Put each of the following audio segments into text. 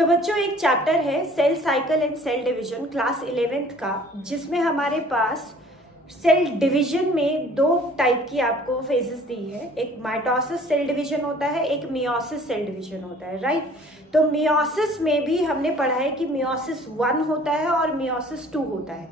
तो बच्चों एक चैप्टर है cell cycle and cell division class 11th का, जिसमें हमारे पास सेल डिवीजन में दो टाइप की आपको फेजेस दी है। एक माइटोसिस सेल डिवीजन होता है, एक मियोसिस सेल डिवीजन होता है, राइट। तो मियोसिस में भी हमने पढ़ा है कि मियोसिस 1 होता है और मियोसिस 2 होता है।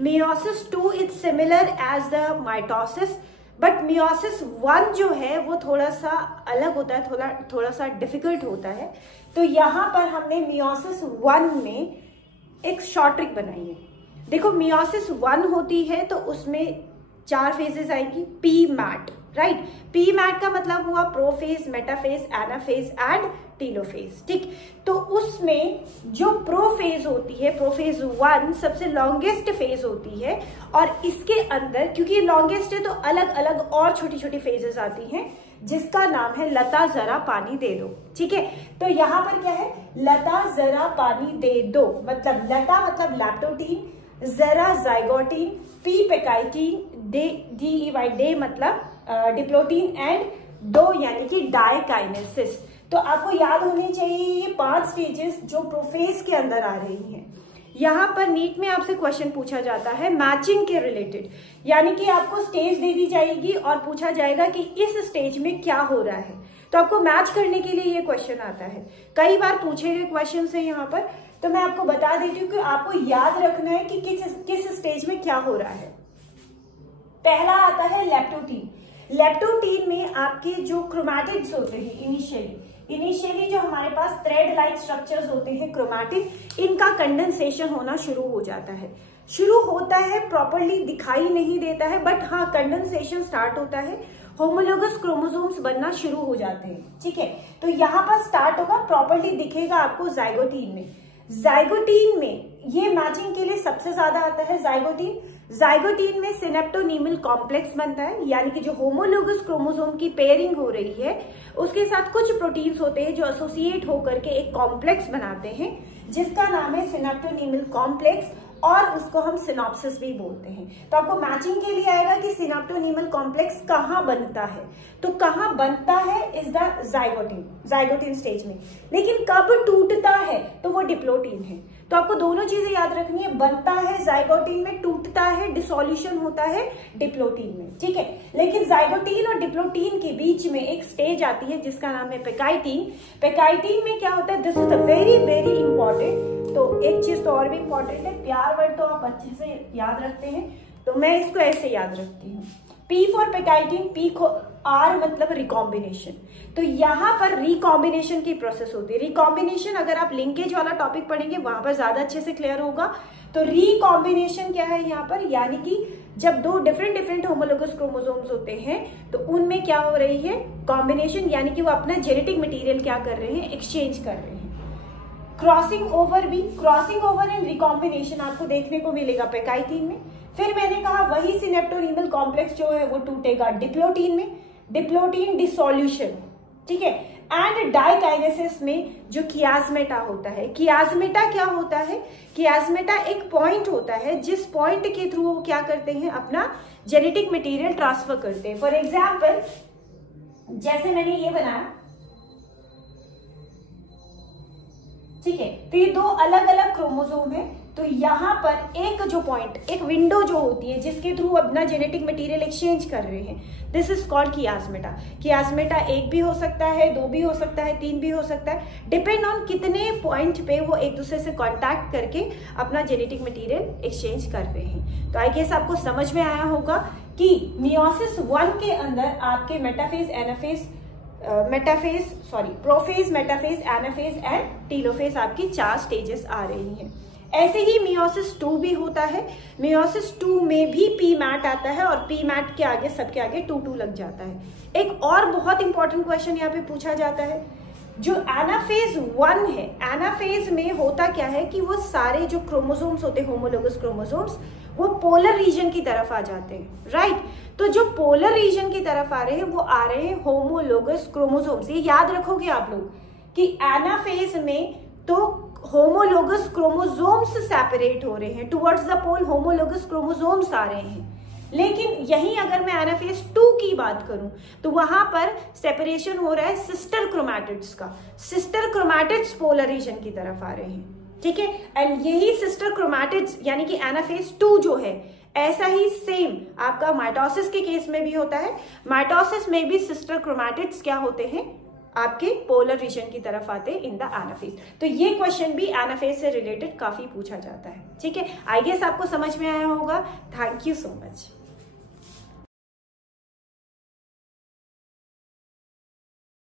Meiosis 2 is similar as the mitosis, but meiosis 1 जो है वो थोड़ा सा अलग होता है, थोड़ा सा डिफिकल्ट होता है। तो यहाँ पर हमने मियोसिस 1 में एक शॉर्ट ट्रिक बनाई है। देखो मियोसिस 1 होती है तो उसमें 4 फेजेस आएंगी, P mat, right. P mat का मतलब हुआ prophase, metaphase, anaphase and telophase, ठीक। तो उसमें जो प्रोफेज होती है, प्रोफेज 1 सबसे लॉन्गेस्ट फेज होती है, और इसके अंदर क्योंकि लॉन्गेस्ट है तो अलग अलग और छोटी छोटी फेजेस आती हैं, जिसका नाम है लता जरा पानी दे दो, ठीक है। तो यहाँ पर क्या है, लता जरा पानी दे दो, मतलब लता मतलब लैप्टोटीन, जरा जाइगोटीन, पी पेकाइटीन, डे मतलब डिप्लोटीन एंड दो यानी कि डाइकाइनेसिस। तो आपको याद होनी चाहिए ये 5 स्टेजेस जो प्रोफेज के अंदर आ रही हैं। यहाँ पर नीट में आपसे क्वेश्चन पूछा जाता है मैचिंग के रिलेटेड, यानी कि आपको स्टेज दे दी जाएगी और पूछा जाएगा कि इस स्टेज में क्या हो रहा है, तो आपको मैच करने के लिए ये क्वेश्चन आता है। कई बार पूछे गए क्वेश्चन है यहाँ पर, तो मैं आपको बता देती हूँ कि आपको याद रखना है कि किस स्टेज में क्या हो रहा है। पहला आता है लेप्टोटीन। लेप्टोटीन में आपके जो क्रोमैटिड्स होते हैं इनिशियली जो हमारे पास थ्रेड लाइक स्ट्रक्चर्स होते हैं क्रोमैटिड, इनका कंडेंसेशन होना शुरू हो जाता है। शुरू होता है, प्रॉपरली दिखाई नहीं देता है, बट हाँ कंडेंसेशन स्टार्ट होता है, होमोलोगस क्रोमोसोम्स बनना शुरू हो जाते हैं, ठीक है। तो यहाँ पर स्टार्ट होगा, प्रॉपरली दिखेगा आपको जाइगोटीन में। जाइगोटीन में ये मैचिंग के लिए सबसे ज्यादा आता है जाइगोटीन। जाइगोटीन में सिनेप्टोनीमल कॉम्प्लेक्स बनता है, यानी कि जो होमोलोगस क्रोमोसोम की पेयरिंग हो रही है उसके साथ कुछ प्रोटीन्स होते हैं जो एसोसिएट होकर के एक कॉम्प्लेक्स बनाते हैं, जिसका नाम है सिनेप्टोनीमल कॉम्प्लेक्स, और उसको हम सिनॉप्सिस भी बोलते हैं। तो आपको मैचिंग के लिए आएगा कि सिनेप्टोनीमल कॉम्प्लेक्स कहाँ बनता है, तो कहाँ बनता है इज द जाइगोटीन स्टेज में। लेकिन कब टूटता है तो वो डिप्लोटीन है। तो आपको दोनों चीजें याद रखनी है, बनता है जाइगोटीन में, टूटता है, डिसोल्यूशन होता है डिप्लोटीन में, ठीक है। लेकिन जाइगोटीन और डिप्लोटीन के बीच में एक स्टेज आती है जिसका नाम है पेकाइटीन। पेकाइटीन में क्या होता है, this is very very important. तो एक चीज तो और भी इंपॉर्टेंट है, प्यार वर्ड तो आप अच्छे से याद रखते हैं, तो मैं इसको ऐसे याद रखती हूँ, पी फॉर पेकाइटीन, पी को आर मतलब रिकॉम्बिनेशन। तो यहाँ पर रिकॉम्बिनेशन की प्रोसेस होती है। रिकॉम्बिनेशन अगर आप लिंकेज वाला टॉपिक पढ़ेंगे वहां पर ज्यादा अच्छे से क्लियर होगा। तो रिकॉम्बिनेशन क्या है यहाँ पर, यानी कि जब दो डिफरेंट होमोलोगस क्रोमोसोम्स होते हैं तो उनमें क्या हो रही है, कॉम्बिनेशन, यानी कि वो अपना जेनेटिक मटीरियल क्या कर रहे हैं, एक्सचेंज कर रहे हैं। क्रॉसिंग ओवर भी, क्रॉसिंग ओवर एंड रिकॉम्बिनेशन आपको देखने को मिलेगा पेकाइटीन में। फिर मैंने कहा वही सिनेप्टोनीमल कॉम्प्लेक्स जो है वो टूटेगा डिप्लोटीन में, डिप्लोटीन डिसोल्यूशन, ठीक है। एंड डाइकाइनेसिस में जो कियास्मेटा होता है, कियास्मेटा क्या होता है, कियास्मेटा एक पॉइंट होता है जिस पॉइंट के थ्रू वो क्या करते हैं, अपना जेनेटिक मटेरियल ट्रांसफर करते हैं। फॉर एग्जाम्पल जैसे मैंने ये बनाया, ठीक है, तो ये दो अलग अलग क्रोमोसोम है, तो यहाँ पर एक जो पॉइंट, एक विंडो जो होती है जिसके थ्रू अपना जेनेटिक मटेरियल एक्सचेंज कर रहे हैं, दिस इज कॉल्ड कियास्मेटा। कियास्मेटा 1 भी हो सकता है, 2 भी हो सकता है, 3 भी हो सकता है, डिपेंड ऑन कितने पॉइंट पे वो एक दूसरे से कांटेक्ट करके अपना जेनेटिक मटेरियल एक्सचेंज कर रहे हैं। तो आई गेस आपको समझ में आया होगा कि मियोसिस 1 के अंदर आपके prophase, metaphase, anaphase and telophase आपकी 4 स्टेजेस आ रही हैं। ऐसे ही मियोसिस 2 भी होता है। मियोसिस 2 में भी पी मैट आता है और पी मैट के आगे सबके आगे 2 लग जाता है। एक और बहुत इंपॉर्टेंट क्वेश्चन यहाँ पे पूछा जाता है, जो एनाफेज 1 है, एनाफेज में होता क्या है कि वो सारे जो क्रोमोसोम्स होते हैं, होमोलोगस क्रोमोसोम्स, वो पोलर रीजन की तरफ आ जाते हैं, राइट। तो जो पोलर रीजन की तरफ आ रहे हैं वो आ रहे हैं होमोलोगस क्रोमोसोम्स। ये याद रखोगे आप लोग कि एनाफेज में तो होमोलोगस क्रोमोसोम्स सेपरेट हो रहे हैं, towards the pole homologous chromosomes आ रहे हैं, लेकिन यहीं अगर मैं एनाफेज 2 की बात करूं तो वहां पर सेपरेशन हो रहा है सिस्टर क्रोमैटिड्स का। सिस्टर क्रोमैटिड्स पोलर रीजन की तरफ आ रहे हैं, ठीक है। एंड यही सिस्टर क्रोमैटिड्स यानी कि एनाफेज 2 जो है, ऐसा ही सेम आपका माइटोसिस के केस में भी होता है। माइटोसिस में भी सिस्टर क्रोमैटिड्स क्या होते हैं, आपके पोलर रीजन की तरफ आते हैं इन द एनाफेज। तो ये क्वेश्चन भी एनाफेज से रिलेटेड काफी पूछा जाता है, ठीक है। आई गेस आपको समझ में आया होगा। Thank you so much.